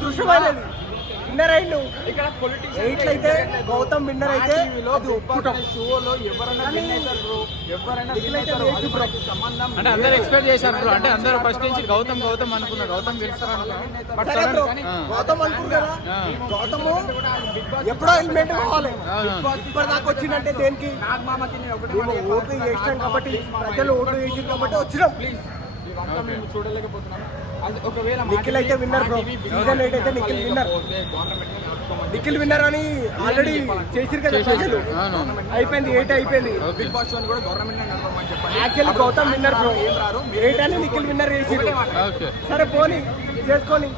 అదృష్టమైనది. Winner అయిండు ఇక్కడ politics అయితే గౌతమ్ విన్నర్ అయితే షోలో ఎవరైనా అంటే అందరు ఎక్స్పెక్ట్ చేశారు బ్రో. అంటే అందరూ ఫస్ట్ నుంచి గౌతమ్ గౌతమ్ అనుకున్నారు, గౌతమ్ గెలుస్తారు గౌతమ్ అనుకున్నారు కదా. గౌతమ్ ఎప్పుడో ఎలిమెంట్ కావాలి, ఇప్పటిదాకా వచ్చిందంటే దేనికి ఓట్లు చేసినాం కాబట్టి, ప్రజలు ఓట్లు చేసి కాబట్టి వచ్చినాం. చూడలేకపోతున్నాం. నిఖిల్ అయితే విన్నర్ బ్రో. సీజన్ 8 అయితే నిఖిల్ విన్నర్. నిఖిల్ విన్నర్ అని ఆల్రెడీ చేసిరు కదా ప్రజలు. అయిపోయింది 8 అయిపోయింది. Actually Gautam winner bro. 8 అని నిఖిల్ విన్నర్ చేసిరు. సరే పోనీ చేసుకొని